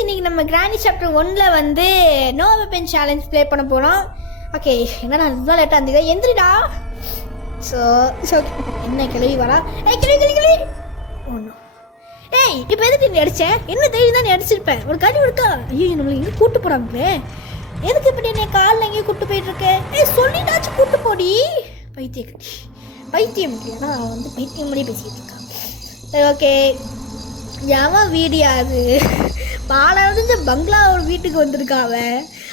இன்னைக்கு நம்ம கிராணி சாப்டர் 1ல வந்து நோ வெப்பன் சேலஞ்ச் ப்ளே பண்ண போகிறோம். ஓகே, என்னடா இவ்வளோ லேட்டாக இருந்தீங்க, எந்திரிடா. ஸோ என்ன கிளவி வரா? கிளவி ஒன்றும். இப்போ எதுக்கு நீ அடித்தேன்? என்ன தைரியம் தான் நீ அடிச்சிருப்பேன். ஒரு கழி இருக்கா? ஐயோ, நம்மளை எங்கே கூப்பிட்டு போகிறாங்களே. எதுக்கு இப்படி நீ காலில் எங்கேயும் கூப்பிட்டு போயிட்டுருக்கேன்? சொல்லிட்டாச்சும் கூப்பிட்டு போடி. பைத்தியம் இல்லையா? வந்து பைத்தியம் மாதிரியே பேசிக்கிட்டு இருக்கான். சரி, ஓகே. எவன் வீடியா அது? பாலாவிட பங்களா ஒரு வீட்டுக்கு வந்திருக்காவ.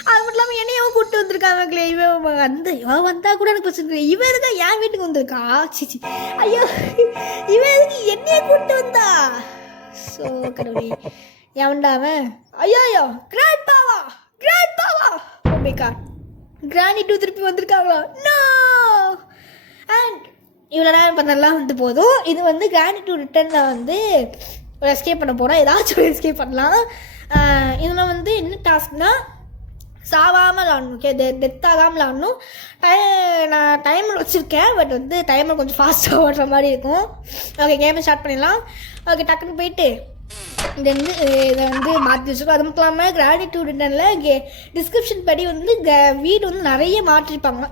அது மட்டும் இல்லாமல் என்னையவும் கூப்பிட்டு வந்திருக்காங்களே. இவன் வந்தால் கூட எனக்கு பிரச்சனை. இவன் இருக்கா என் வீட்டுக்கு வந்திருக்கா? சிச்சி, ஐயோ, இவன் எதுக்கு என்னைய கூப்பிட்டு வந்தா? ஸோ கடவுளே, எவன்டாவன்? ஐயோ, கிராண்ட் பாவா. ஓ மை காட், கிராணி 2 திருப்பி வந்திருக்காங்களா? நோ. அண்ட் இவ்வளோ நேரம் பண்ணலாம் வந்து போதும். இது வந்து கிராணி 2 ரிட்டர்னில் வந்து ஒரு எஸ்கேப் பண்ண போகிறோம். ஏதாச்சும் ஒரு எஸ்கேப் பண்ணலாம். இதில் வந்து என்ன டாஸ்க்னால் சாவாமல் விளாடணும். ஓகே, டெத் ஆகாமல் விளாடணும். நான் டைமர் வச்சுருக்கேன், பட் வந்து டைமர் கொஞ்சம் ஃபாஸ்ட்டாக ஓடுற மாதிரி இருக்கும். ஓகே, கேமை ஸ்டார்ட் பண்ணிடலாம். ஓகே, டக்குன்னு போயிட்டு இதை வந்து மாற்றி வச்சுருக்கோம். அது மட்டும் இல்லாமல் கிராணி 2 ரிட்டர்னில் டிஸ்கிரிப்ஷன் படி வந்து வீடு வந்து நிறைய மாற்றிருப்பாங்க.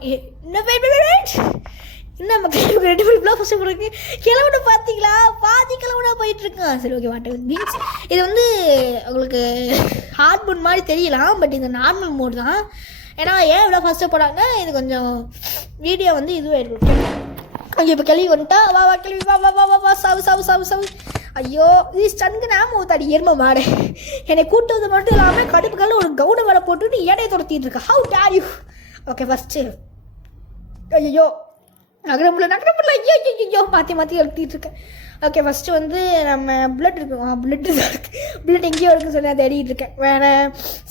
என்ன மக்கள் 2 பேர் ஃபஸ்ட்டு போடுறதுக்கு கிளவுட பார்த்தீங்களா? பாதி கிளவுடா போயிட்டுருக்கான். சரி, ஓகே, வாட் எவர் மீன்ஸ் இது வந்து உங்களுக்கு ஹார்ட் மோட் மாதிரி தெரியலாம், பட் இது நார்மல் மோட் தான். ஏன்னா ஏன் இவ்வளோ ஃபஸ்ட்டு போடாங்க, இது கொஞ்சம் வீடியோ வந்து இதுவாக இருக்கும். ஓகே, இப்போ கிளவி வந்துட்டா. வா கிளவி, வா சாவு. ஐயோ, இது ஸ்டன்கு நாம ஊத்தாடி எருமை மாடு. என்னை கூட்டு வந்து மட்டும் இல்லாமல் கடுப்புக்கால ஒரு கவுட வேலை போட்டுட்டு எடையை துரத்திட்டு இருக்கா. How dare you? Okay, first ஐயோ நகரமுள்ள ஐயோ மாற்றி எழுத்திட்டு இருக்கேன். ஓகே, ஃபஸ்ட்டு வந்து நம்ம புல்லட் இருக்கும். புல்லட் எங்கேயோ இருக்குன்னு சொல்லி அதை எடிக்கிட்டு இருக்கேன். வேறு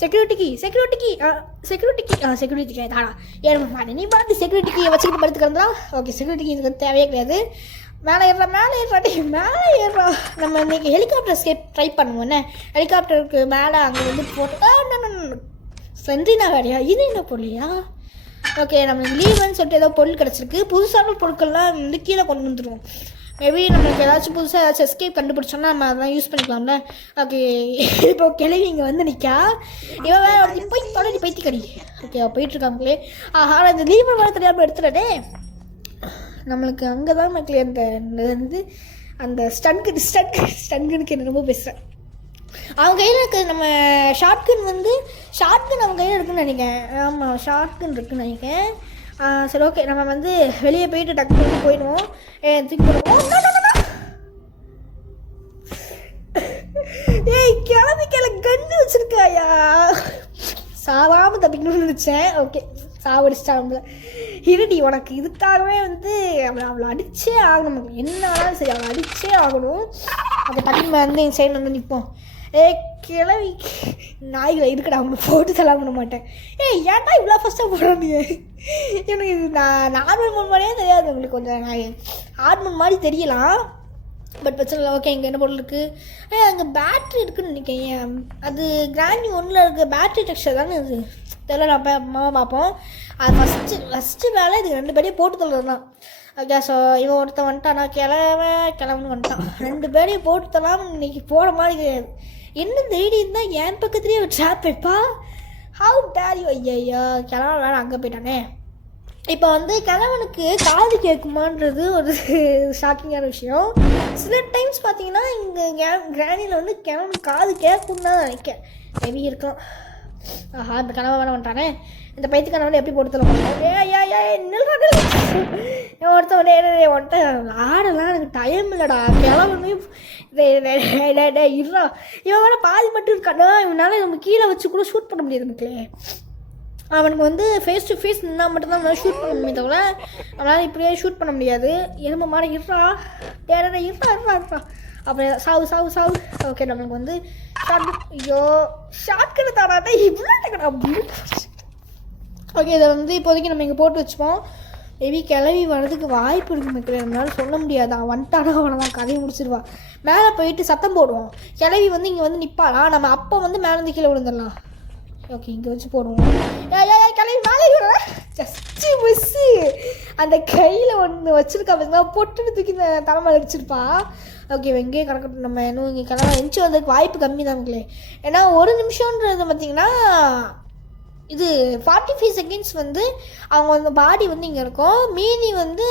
செக்யூரிட்டிக்கு தானா ஏன் மாட்டேன். நீ பார்த்து செக்யூரிட்டிக்கு வச்சுக்கிட்டு படுத்துக்கிறதா? ஓகே, செக்யூரிட்டிக்கு இதுக்கு தேவையே கிடையாது. மேலே ஏறுறா. நம்ம இன்றைக்கி ஹெலிகாப்டர் எஸ்கேப் ட்ரை பண்ணுவோம். என்ன ஹெலிகாப்டருக்கு மேலே அங்கே வந்து போட்டு சென்ட்ரினா வேறையா? இது என்ன பொருளையா? ஓகே, நம்ம லீவுன்னு சொல்லிட்டு ஏதோ பொருள் கிடச்சிருக்கு. புதுசான பொருட்கள்லாம் வந்து கீழே கொண்டு வந்துடுவோம். மேபி நம்மளுக்கு ஏதாச்சும் எஸ்கேப் கண்டுபிடிச்சோன்னா நம்ம அதெல்லாம் யூஸ் பண்ணிக்கலாம்ல. ஓகே, இப்போ கிளவி இங்கே வந்து நிற்கா. இவன் வேறு போய் தொடர்ந்து பைத்திக்கடி. ஓகே, போயிட்டுருக்காங்களே. இந்த லீவு வேறு தெரியாமல் எடுத்துடனே. நம்மளுக்கு அங்கே தான் மக்களே அந்த வந்து அந்த ஸ்டன்குனுக்கு என்னென்னமோ பேசுகிறேன். அவங்க கையில் இருக்க நம்ம ஷார்ட்கன் அவங்க கையில் இருக்குன்னு நினைக்கிறேன். ஆமாம், ஷார்ட்கன் இருக்குன்னு நினைக்கிறேன். சரி, ஓகே, நம்ம வந்து வெளியே போயிட்டு டக்குனு போயிடுவோம். தூக்கி போடுவோம். கிளம்பி கண்ணு வச்சுருக்காயா? சாவாமல் தப்பிக்கணும்னு நினச்சேன். ஓகே, சாவடிச்சிட்டாங்க. இருடி, உனக்கு இதுக்காகவே வந்து அவளை அடித்தே ஆகணும். என்ன ஆனாலும் சரி, அவளை அடித்தே ஆகணும். ஓகே, டக்குனு வந்து என் சைடு வந்து நிற்போம். கிளவி நாய்களை இருக்கடா, அவங்களை போட்டு செலவு பண்ண மாட்டேன். ஏன்டா இவ்வளோ ஃபஸ்ட்டாக போடுறாங்க? எனக்கு நான் நார்மல் மோட் மாதிரியே தெரியாது. உங்களுக்கு கொஞ்சம் ஹார்ட் மோட் மாதிரி தெரியலாம், பட் பிரச்சனை இல்லை. ஓகே, இங்கே என்ன பொருள் இருக்குது? அங்கே பேட்ரி இருக்குதுன்னு நினைக்கிறேன். அது கிராணி 1ல் இருக்க பேட்ரி டெக்ஸ்டர் தானே இது தெரியல. நான் அம்மாவை பார்ப்போம். அது ஃபஸ்ட்டு வேலை இது 2 பேரையும் போட்டு தள்ளுறது தான். ஓகே, ஸோ இவன் ஒருத்தன் வந்துட்டான். நான் கிளம்புன்னு வந்துட்டான். 2 பேரையும் போட்டு தரலாம்னு இன்றைக்கி போகிற மாதிரி கிடையாது. என்ன தைரியம் தான் என் பக்கத்துலேயே ஒரு ட்ராப் வைப்பா? How dare you? ஐயோ, கிழவன் வேணாம், அங்கே போயிட்டானே. இப்போ வந்து கிழவனுக்கு காது கேட்குமான்றது ஒரு ஷாக்கிங்கான விஷயம். சில டைம்ஸ் பார்த்தீங்கன்னா இங்கே கிராணியில் வந்து கிழவனுக்கு காது கேட்கும் தான் நினைக்கிறேன். மேபி இருக்கலாம். இந்த கனவை வேணா வந்துட்டானே. இந்த பைத்து கனவை எப்படி போட்டு ஒருத்தன் ஆடலாம் எனக்கு டைம் இல்லைடா. கிளம்பு இருறா. இவன் வேணா பாதி மட்டும் இருக்கானா? இவனால நம்ம கீழே வச்சு கூட ஷூட் பண்ண முடியாது மக்களே. அவனுக்கு வந்து ஃபேஸ் டு ஃபேஸ் நின்னா மட்டும்தான் அவனால் ஷூட் பண்ண முடியும், தவிர அவனால் இப்படியே ஷூட் பண்ண முடியாது. எலும்பு மாட இருறா அப்புறம் சாவு. ஓகே, நம்மளுக்கு வந்து ஷார்ட்கட் தானாட்டா இவ்வளோ டக்கடா. ஓகே, இதை வந்து இப்போதைக்கு நம்ம இங்கே போட்டு வச்சுப்போம். மேபி கிளவி வர்றதுக்கு வாய்ப்பு இருக்குது மக்களே. நம்மளால சொல்ல முடியாது. அவன் வந்துட்டானா அவனை கதையை முடிச்சிடுவா. மேலே போயிட்டு சத்தம் போடுவோம். கிளவி வந்து இங்கே வந்து நிற்பாளா, நம்ம அப்போ வந்து மேலேருந்து கீழே விழுந்துடலாம். ஓகே, இங்கே வச்சு போடுவோம். கிளவி மேலே ஜஸ்ட்டு மிஸ்ஸு. அந்த கையில் ஒன்று வச்சுருக்கா பார்த்தீங்கன்னா, பொட்டுன்னு தூக்கி இந்த தலைமையில் அடிச்சிருப்பா. ஓகே எங்கேயே கிடக்கட்டும், நம்ம இன்னும் இங்கே கிளம்ப எஞ்சி வந்ததுக்கு வாய்ப்பு கம்மி தான் மக்களே. ஏன்னா ஒரு நிமிஷன்றது பார்த்திங்கன்னா இது 45 செகண்ட்ஸ் வந்து அவங்க வந்து பாடி வந்து இங்கே இருக்கும், மீதி வந்து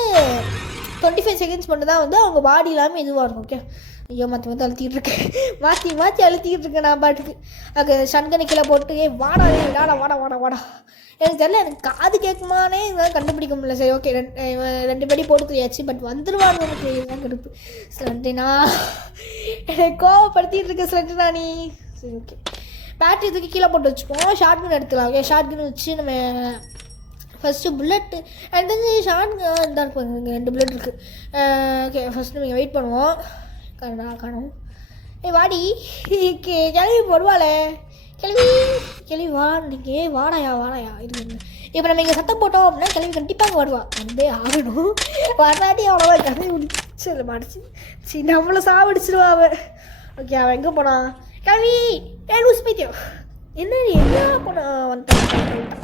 25 செகண்ட்ஸ் மட்டும் தான் வந்து அவங்க பாடி இல்லாமல் இதுவாக இருக்கும். ஓகே ஐயோ மாற்றி அழுத்திக்கிட்டு இருக்கேன், மாற்றி அழுத்திக்கிட்டு இருக்கேன் நான் பாட்டுக்கு. ஓகே சன்கனி கீழே போட்டு வாடா வாடா எனக்கு தெரியல, எனக்கு காது கேட்குமானே இதெல்லாம் கண்டுபிடிக்க முடியல. சரி ஓகே 2 படி போட்டு தெரியாச்சு, பட் வந்துடுவாங்க எனக்கு இதுதான் கடுப்பு. சிலண்டினா எனக்கு கோவப்படுத்திட்டு இருக்க சிலண்டினா நீ. சரி ஓகே பேட்டரி தூக்கி கீழே போட்டு வச்சுப்போம், ஷார்ட் கன் எடுத்துக்கலாம். ஓகே ஷார்ட் கன் வச்சு நம்ம ஃபஸ்ட்டு புல்லட்டு எனக்கு தெரிஞ்சு ஷார்ட் கன் தான் இருக்கும், இங்கே 2 புல்லட் இருக்குது. ஓகே ஃபஸ்ட்டு நீங்கள் வெயிட் பண்ணுவோம். காணும் வாடி கிளம்பி போடுவாளே, கிளம்பி வா, நீங்கள் வாடாயா இது. இப்போ நம்ம இங்கே சத்தம் போட்டோம் அப்படின்னா கிளம்பி கண்டிப்பாக வருவா, வந்தே ஆகணும். வராட்டி அவ்வளோவா கிளம்பி முடிச்சு மாடிச்சு சரி நம்மளை சாவடிச்சிருவா அவள். ஓகே அவன் எங்கே போனான், கிளம்பி லூஸ் போய்த்தியோ என்ன எங்கே போனான், வந்துட்டான்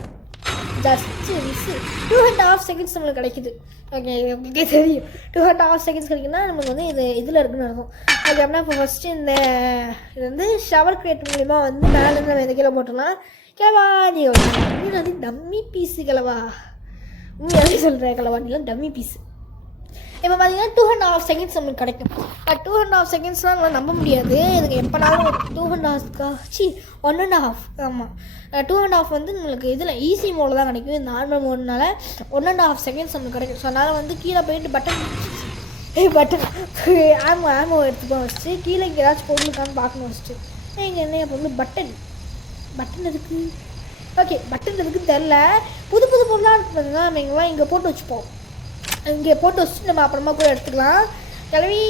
ஜஸ்ட்டு மிஸ்ஸு. 2.5 செகண்ட்ஸ் நம்மளுக்கு கிடைக்குது. ஓகே உங்களுக்கே தெரியும் 2.5 செகண்ட்ஸ் கிடைக்குன்னா நம்மளுக்கு வந்து இதில் இருக்குன்னு இருக்கும். ஓகே அப்படின்னா இப்போ ஃபஸ்ட்டு இது வந்து ஷவர் கிரியேட் மூலிமா வந்து மேலேருந்து நம்ம இந்த கீழே போட்டோம்னா கிளவா நீ வந்து டம்மி பீஸு கிளவா உண்மையாகவே சொல்கிறேன் கிளவா நீலாம் டம்மி பீஸு. இப்போ பார்த்தீங்கன்னா 2.5 செகண்ட்ஸ் நம்மளுக்கு கிடைக்கும். 2.5 செகண்ட்ஸ்லாம் நம்மளால் நம்ப முடியாது, இதுக்கு எப்போனாலும் 2.5 1.5 ஆமாம் 2.5 வந்து நம்மளுக்கு இதில் ஈஸி மோடில் தான் கிடைக்கும், நார்மல் மோடுனால 1.5 செகண்ட்ஸ் நம்மளுக்கு கிடைக்கும். ஸோ அதனால் வந்து கீழே போயிட்டு பட்டன் ஆமோ எடுத்துப்போம் ஃபஸ்ட்டு, கீழே இங்கே ஏதாச்சும் பொருளுக்கான்னு பார்க்கணும் ஃபஸ்ட்டு. இங்கே என்ன பொருள் பட்டன் இருக்குது. ஓகே பட்டன் இருக்குன்னு தெரில, புது பொருளாக இருக்குது பார்த்தீங்கன்னா நம்ம இங்கெல்லாம் இங்கே போட்டு வச்சுப்போம், இங்கே போட்டு வச்சுட்டு நம்ம அப்புறமா கூட எடுத்துக்கலாம். கிளவி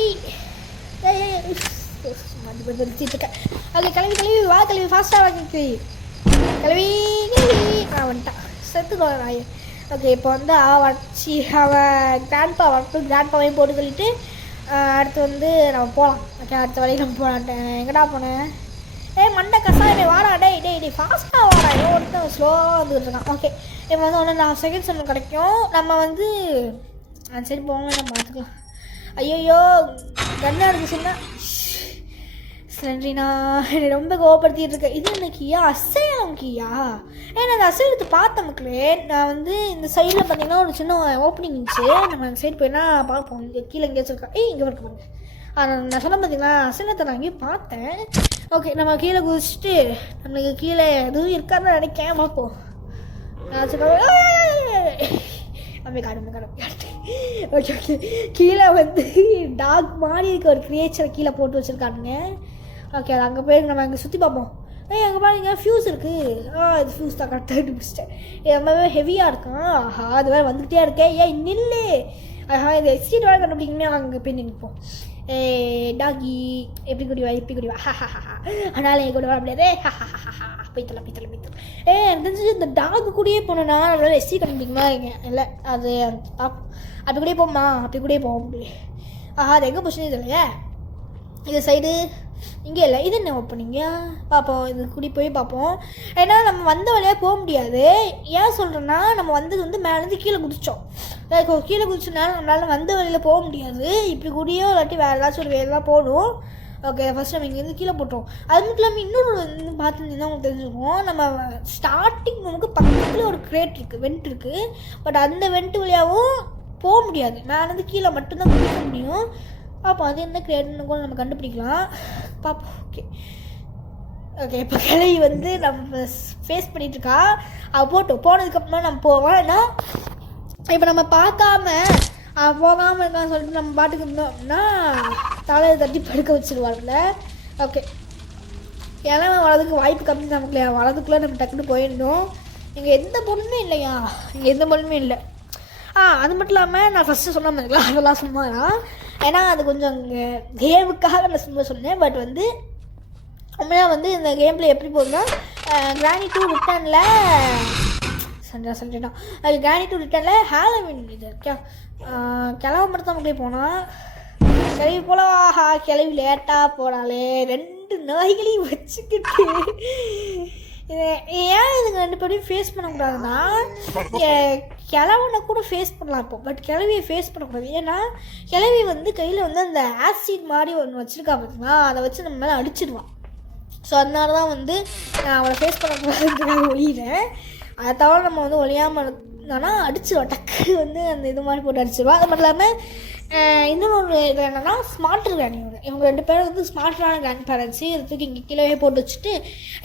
எடுத்துருக்கேன். ஓகே கிளவி வா கிளவி ஃபாஸ்ட்டாக வா கிளவி வந்துட்டான் செத்துக்கோ நாய். ஓகே இப்போ வந்து வச்சு அவன் கிராண்ட்பா வரட்டும், கிராண்ட்பாவையும் போட்டு சொல்லிட்டு அடுத்து வந்து நம்ம போகலாம். ஓகே அடுத்த வழியில் நம்ம போகலான்ட்டேன். எங்கடா போனேன், மண்டை கசாயம் வாடா டே ஃபாஸ்ட்டாக வாடா, ஒருத்தன் ஸ்லோவாக வந்துட்டு இருக்கான். ஓகே இப்போ வந்து 1.5 செகண்ட்ஸ் நம்மளுக்கு கிடைக்கும். நம்ம வந்து சரி போங்க நம்ம பார்த்துக்கலாம். ஐயோ கண்ணா இருக்குது சொன்னா சிலண்ட்ரினா என்னை ரொம்ப கோவப்படுத்திட்டு இருக்கேன். இது என்ன கீயா, அசையம் கீயா? நான் அந்த அசையத்தை பார்த்த மக்களே, நான் வந்து இந்த சைடில் பார்த்தீங்கன்னா ஒரு சின்ன ஓப்பனிங் இருந்துச்சு, நம்ம அந்த சைடு போய்னா பார்ப்போம். இங்கே கீழே எங்கேயாச்சும் இருக்கா, இங்கே இருக்க பாருங்க. நான் சொன்ன பார்த்தீங்கன்னா அசையத்தை நான் இங்கேயும் பார்த்தேன். ஓகே நம்ம கீழே குதிச்சுட்டு நம்மளுக்கு கீழே எதுவும் இருக்காதுன்னு நினைக்கேன், பார்ப்போம். ஓகே கீழே வந்து டாக் மாதிரி இருக்க ஒரு கிரியேச்சரை கீழே போட்டு வச்சுருக்கானுங்க. ஓகே அது அங்கே போய் நம்ம அங்கே சுற்றி பார்ப்போம். அங்கே பாருங்க ஃப்யூஸ் இருக்குது. இது ஃப்யூஸ் தான் கரெக்டாக கண்டுபிடிச்சிட்டேன். இது ரொம்பவே ஹெவியாக இருக்கும். அது வேறு வந்துக்கிட்டே இருக்கேன், நில்லு. இது எக்ஸிட் வேறு கண்டுபிடிக்கணுமே, அங்கே போய் நிற்போம். டாகி எப்படி குடிவா அதனால் என் கூட வர முடியாது, போய்த்தலாம். எனக்கு தெரிஞ்சு இந்த டாகு கூடயே போனோன்னா நம்மளால எஸ்சி கண்டுபிடிக்குமா இருக்கேன். இல்லை அது அப்படி கூடயே போமா, அப்படி கூடயே போவோம். அது எங்கே போச்சுன்னு தெரியலையே. இது சைடு இங்கே இல்லை, இது என்ன ஓப்பனிங்க பார்ப்போம், இது கூடி போய் பார்ப்போம். ஏன்னா நம்ம வந்த வழியாக போக முடியாது. ஏன் சொல்கிறேன்னா நம்ம வந்தது வந்து மேலேருந்து கீழே குதிச்சோம், கீழே குதிச்சோன்னா நம்மளால் வந்த வழியில் போக முடியாது. இப்படி கூடியோ இல்லாட்டி வேறு ஏதாச்சும் ஒரு வேலைலாம் போகணும். ஓகே ஃபஸ்ட் நம்ம இங்கேருந்து கீழே போட்டோம். அது மட்டும் இல்லாமல் இன்னொரு வந்து பார்த்துருந்தீங்கன்னா உங்களுக்கு தெரிஞ்சுருக்கும், நம்ம ஸ்டார்டிங் நமக்கு பக்கத்தில் ஒரு கிரேட் இருக்குது, வெண்ட் இருக்குது. பட் அந்த வெண்ட் வழியாகவும் போக முடியாது, மேலேருந்து கீழே மட்டும்தான் குதிக்க முடியும். பார்ப்போம் அது என்ன கிரேட்னு கூட நம்ம கண்டுபிடிக்கலாம், பார்ப்போம். ஓகே இப்போ கிளவி வந்து நம்ம ஃபேஸ் பண்ணிகிட்ருக்கா, அவள் போனதுக்கப்புறமா நம்ம போவோம். ஏன்னா இப்போ நம்ம பார்க்காம போகாமல் இருக்கான்னு சொல்லிட்டு நம்ம பாட்டுக்கு இருந்தோம் அப்படின்னா தலையை தட்டி படுக்க வச்சுருவாங்கல்ல. ஓகே ஏன்னா வளர்றதுக்கு வாய்ப்பு கம்மி தான் நமக்கு, வளர்றதுக்குள்ளே நம்ம டக்குன்னு போயிடணும். இங்கே எந்த பொருளுமே இல்லையா, இங்கே எந்த பொருளுமே இல்லை. அது மட்டும் இல்லாமல் நான் ஃபஸ்ட்டு சொன்ன மாதிரிங்களா அதெல்லாம் சும்மா தான், ஏன்னா அது கொஞ்சம் இங்கே கேமுக்காக நான் சும்மா சொன்னேன். பட் வந்து உண்மையாக வந்து இந்த கேமில் எப்படி போகுதுன்னா கிரானி 2 ரிட்டர்னில் சண்டேட்டா அது கிரானி 2 ரிட்டர்னில் ஹாலோவின் இது இருக்கா, கிளம்ப மட்டும் தான் அப்படியே போனால் கிளவி போல கிளவி லேட்டாக போனாலே 2 நாய்களையும் வச்சுக்கிட்டு ஏன் இதுங்க 2 பேரையும் ஃபேஸ் பண்ணக்கூடாதுன்னா கிழவனை கூட ஃபேஸ் பண்ணலாம் இப்போ, பட் கிழவியை ஃபேஸ் பண்ணக்கூடாது. ஏன்னா கிழவி வந்து கையில் வந்து அந்த ஆசிட் மாதிரி ஒன்று வச்சுருக்கா பார்த்தீங்களா, அதை வச்சு நம்ம மேலே அடிச்சிடுவான். ஸோ அதனால தான் வந்து நான் அவளை ஃபேஸ் பண்ணக்கூடாதுன்னு ஒழியிறேன். அதை தவிர நம்ம வந்து ஒழியாமல் இருந்தோன்னா அடிச்சிடுவா, டக்கு வந்து அந்த இது மாதிரி போட்டு அடிச்சிடுவா. அது மட்டும் இல்லாமல் இன்னொன்று இது என்னென்னா ஸ்மார்ட் கிராணி. இவங்க 2 பேரும் வந்து ஸ்மார்ட்டான கிராண்ட் பேரண்ட்ஸு. இதை தூக்கி இங்கே கீழே போட்டு வச்சுட்டு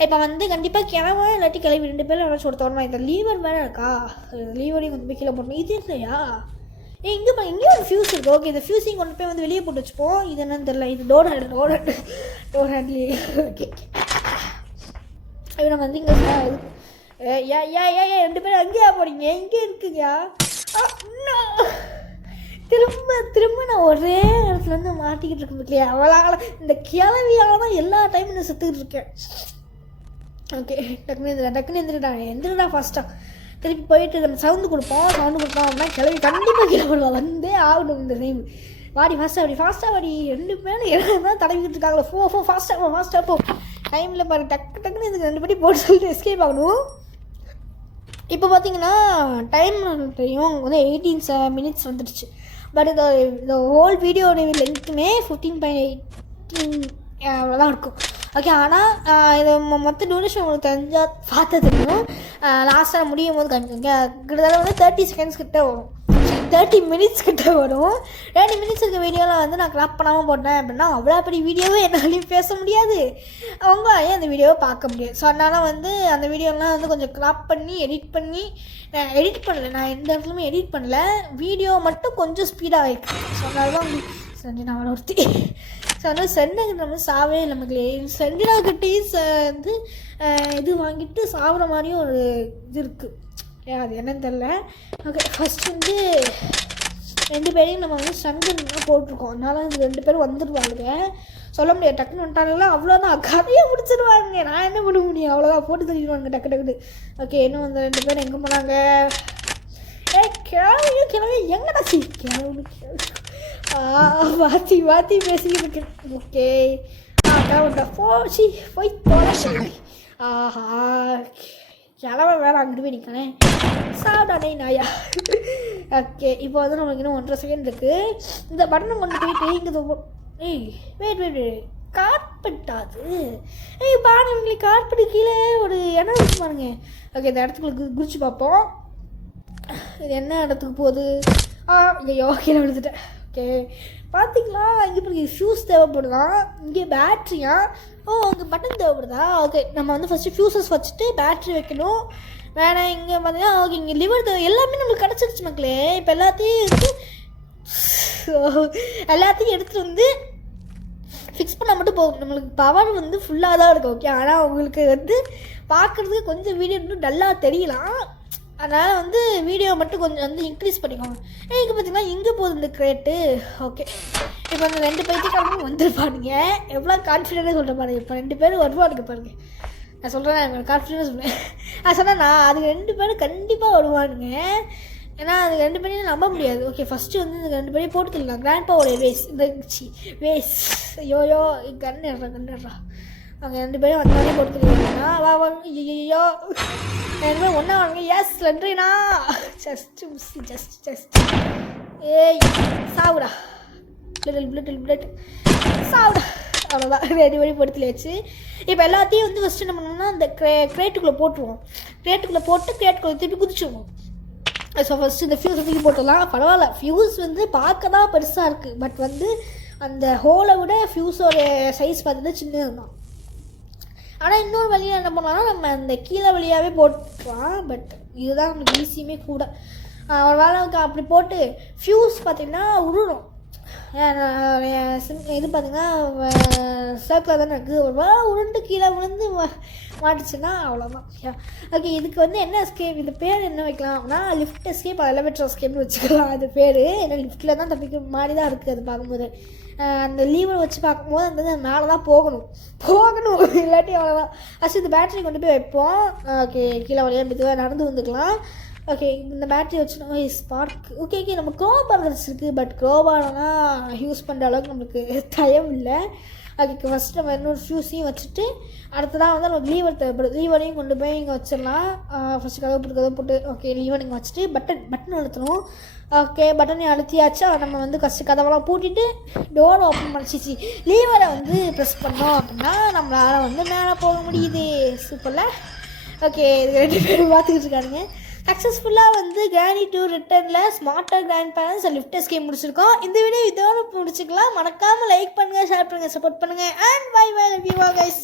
இப்போ வந்து கண்டிப்பாக கிழமை இல்லாட்டி கிளம்பி 2 பேரும் எவ்வளோ சொல்லிட்டு இந்த லீவர் வேறு இருக்கா, லீவரையும் கொண்டு போய் கீழே போடணும். இது இல்லையா, இங்கேயும் ஒரு ஃபியூஸ் இருக்குது. ஓகே, இந்த ஃபியூஸையும் கொண்டு போய் வந்து வெளியே போட்டு வச்சுப்போம். இது என்னன்னு தெரியல, இது டோர் ஹேண்டில். ஓகே, இப்போ நம்ம வந்து இங்கே 2 பேரும் அங்கேயா போகிறீங்க, இங்கே இருக்குங்கயா. திரும்ப நான் ஒரே இடத்துல வந்து மாட்டிக்கிட்டு இருக்கேன் இல்லையா, அவளால் இந்த கிளவியால் தான் எல்லா டைமும் நான் செத்துக்கிட்டு இருக்கேன். ஓகே, டக்குன்னு எந்திரடா ஃபாஸ்ட்டாக. திருப்பி போயிட்டு நம்ம சவுண்டு கொடுப்போம் அப்படின்னா கிளவி கண்டிப்பாக கீழே போடுவா, வந்தே ஆகணும் இந்த டைம். வாடி ஃபாஸ்ட்டாக வாடி. 2 பேரும் என்ன தான் தடவிக்கிட்டு இருக்காங்களோ, ஃபாஸ்ட்டாக போ. டைமில் பாரு, டக்குன்னு இதுக்கு 2 பேரும் போட்டு சொல்லிட்டு எஸ்கேப் ஆகணும். இப்போ பார்த்தீங்கன்னா டைம் தெரியும் வந்து 18 minutes வந்துடுச்சு. பட் இந்த ஹோல் வீடியோட லென்த்துமே 15.18 அவ்வளோதான் இருக்கும். ஓகே, ஆனால் இது மொத்த டூரேஷன் உங்களுக்கு தெரிஞ்சால் பார்த்து தெரியும். லாஸ்ட்டாக முடியும் போது கிட்டத்தட்ட வந்து 30 seconds கிட்ட வரும், 30 minutes கிட்ட வரும். 30 minutes இருக்க வீடியோவில் வந்து நான் கிராப் பண்ணாமல் போட்டேன் அப்படின்னா அவ்வளோ பெரிய வீடியோவை என்னாலையும் பேச முடியாது, அவங்க ஏன் அந்த வீடியோவை பார்க்க முடியாது. ஸோ அதனால் வந்து அந்த வீடியோலாம் வந்து கொஞ்சம் கிராப் பண்ணி எடிட் பண்ணல, நான் எந்த இடத்துலையுமே எடிட் பண்ணல, வீடியோ மட்டும் கொஞ்சம் ஸ்பீடாக ஆகிருக்கு. ஸோ அதனால தான் சரி நான் அவ்வளோ ஒருத்தி. ஸோ அதனால் சென்னைக்கிட்ட நம்ம சாவே நமக்கு சென்டினாக்கிட்டையும் வந்து இது வாங்கிட்டு சாப்பிட்ற மாதிரியும் ஒரு இது இருக்குது, அது என்னன்னு தெரில. ஓகே, ஃபஸ்ட் வந்து 2 பேரையும் நம்ம வந்து சண்டன் போட்டிருக்கோம், அதனால இந்த 2 பேரும் வந்துடுவாங்க. சொல்ல முடியாது, டக்குன்னு வந்துட்டாங்களா அவ்வளோதான், கதையை முடிச்சிடுவாங்க. நான் என்ன பண்ண முடியும், அவ்வளோதான் போட்டு தள்ளிடுவாங்க டக்கு. ஓகே, இன்னும் அந்த 2 பேரும் எங்கே போனாங்க? கிளவி எங்கடா கிளவு வாத்தி பேசிக்கிட்டு இருக்கேன். ஓகே, போய் ஆஹா கிளம்ப வேலை அங்கிட்டு போய் நிற்கானே சாப்பிடானே நாயா. ஓகே, இப்போ வந்து நம்மளுக்கு இன்னும் 1.5 செகண்ட் இருக்குது. இந்த பட்டனை கொண்டு போயிட்டு இங்கே வெயிட் கார்பெட்டாது பாருங்க, உங்களுக்கு கார்பெட்டு கீழே ஒரு இடம் இருக்கு பாருங்க. ஓகே, இந்த இடத்துக்குள்ள குறிச்சு பார்ப்போம், இது என்ன இடத்துக்கு போகுது. ஐயோ கீழே விழுந்துட்டேன். ஓகே, பார்த்தீங்களா, இங்கே இப்போ ஃபியூஸ் தேவைப்படுதான், இங்கே பேட்ரியா, அங்கே பட்டன் தேவைப்படுதா. ஓகே, நம்ம வந்து ஃபஸ்ட்டு ஃபியூசஸ் வச்சுட்டு பேட்ரி வைக்கணும். வேணாம், இங்கே பார்த்தீங்கன்னா ஓகே, இங்கே லிவர் தேவை, எல்லாமே நம்மளுக்கு கிடச்சிருச்சு மக்களே. இப்போ எல்லாத்தையும் எடுத்துகிட்டு வந்து ஃபிக்ஸ் பண்ணால் மட்டும் போகும், நம்மளுக்கு பவர் வந்து ஃபுல்லாக தான் இருக்கும். ஓகே, ஆனால் உங்களுக்கு வந்து பார்க்குறதுக்கு கொஞ்சம் வீடியோ இன்னும் டல்லாக தெரியலாம், அதனால் வந்து வீடியோ மட்டும் கொஞ்சம் வந்து இன்க்ரீஸ் பண்ணிக்கோங்க. இங்கே பார்த்தீங்கன்னா இங்கே போகுது இந்த கிரேட்டு. ஓகே, இப்போ அந்த 2 பைத்தியக்காரங்களும் வந்துருப்பானுங்க, எவ்வளோ கான்ஃபிடென்ட்டாக சொல்கிற பாருங்க. இப்போ 2 பேரும் வருவானுங்க பாருங்க, நான் சொல்கிறேன் கான்ஃபிடென்ட்டாக சொல்கிறேன். நான் சொன்னேன்னா அதுக்கு 2 பேரும் கண்டிப்பாக வருவானுங்க, ஏன்னா அது 2 பேரையும் நம்ப முடியாது. ஓகே, ஃபஸ்ட்டு வந்து இந்த 2 பேரையும் போட்டு தரலாம். கிராண்ட்பாவோடைய வேஸ் ஐயோயோ கண்ணுடுறா அவங்க 2 பேரும் வந்தாலே போட்டு தருவாங்கன்னா வா ஐயோ 2 பேரும் ஒன்றா வாங்க. எஸ் நன்றிண்ணா, ஜஸ்ட் ஏய் சாவுடா பிளட் சாவுடா, அவ்வளோதான் 2 பேரையும் படுத்துலையாச்சு. இப்போ எல்லாத்தையும் வந்து ஃபஸ்ட்டு என்ன பண்ணோம்னா அந்த கிரேட்டுக்குள்ளே போட்டுருவோம், கிரேட்டுக்குள்ளே போட்டு கிரேட்டுக்குள்ளே திருப்பி குதிச்சுடுவோம். ஸோ ஃபஸ்ட்டு இந்த ஃபியூஸை தூக்கி போட்டலாம். பரவாயில்ல, ஃபியூஸ் வந்து பார்க்க தான் பெருசாக இருக்குது, பட் வந்து அந்த ஹோலை விட ஃபியூஸோட சைஸ் பார்த்துட்டு சின்னது தான். ஆனால் இன்னொரு வழியாக என்ன பண்ணலாம்னா நம்ம அந்த கீழே வழியாகவே போட்டுக்கலாம், பட் இதுதான் நமக்கு ஈஸியுமே கூட. ஒரு வேலை அப்படி போட்டு ஃபியூஸ் பார்த்திங்கன்னா உருணும், இது பார்த்திங்கன்னா சர்க்கிளாக தானே இருக்குது, ஒரு வேலை உருண்டு கீழே விழுந்து மாட்டுச்சுன்னா அவ்வளோதான். ஓகே, இதுக்கு வந்து என்ன எஸ்கேப், இது பேர் என்ன வைக்கலாம் அப்படின்னா லிஃப்ட் எஸ்கேப், எலிவேட்டர் எஸ்கேப்னு வச்சுக்கலாம். அது பேர் ஏன்னா லிஃப்ட்டில் தான் தப்பிக்க மாதிரி தான் இருக்குது. அது பார்க்கும்போது அந்த லீவர் வச்சு பார்க்கும்போது அந்த மேலே தான் போகணும் இல்லாட்டி அவ்வளோதான். ஃபஸ்ட்டு இந்த பேட்டரி கொண்டு போய் வைப்போம். ஓகே, கீழே வழியாக மெதுவாக நடந்து வந்துக்கலாம். ஓகே, இந்த பேட்டரி வச்சுனா ஸ்பார்க். ஓகே, நம்ம க்ரோபார் இருக்குது, பட் க்ரோபார்லாம் யூஸ் பண்ணுற அளவுக்கு நம்மளுக்கு டைம் இல்லை. அதுக்கு ஃபஸ்ட்டு நம்ம இன்னொரு ஃபியூஸையும் வச்சுட்டு அடுத்ததான் வந்து நம்ம லீவர் தேவைப்படுது. லீவரையும் கொண்டு போய் இங்கே வச்சிடலாம். ஃபஸ்ட்டு கதவு போட்டு ஓகே லீவர் இங்கே வச்சுட்டு பட்டன் அழுத்தணும். ஓகே பட்டனையும் அழுத்தியாச்சா நம்ம வந்து ஃபஸ்ட்டு கதவெல்லாம் பூட்டிட்டு டோர் ஓப்பன் பண்ணிச்சிச்சு. லீவரை வந்து ப்ரெஸ் பண்ணோம் அப்படின்னா நம்மளால் வந்து மேலே போக முடியுது. சூப்பரில் ஓகே இது 2 பேரும் பார்த்துக்கிட்டு இருக்காருங்க. சக்ஸஸ்ஃபுல்லாக வந்து கிராணி 2 ரிட்டர்னில் smarter grand parents lifters game முடிச்சிருக்கோம். இந்த வீடியோ இதோட முடிச்சுக்கலாம். மறக்காமல் லைக் பண்ணுங்கள், ஷேர் பண்ணுங்கள், சப்போர்ட் பண்ணுங்கள். And bye bye love you all guys.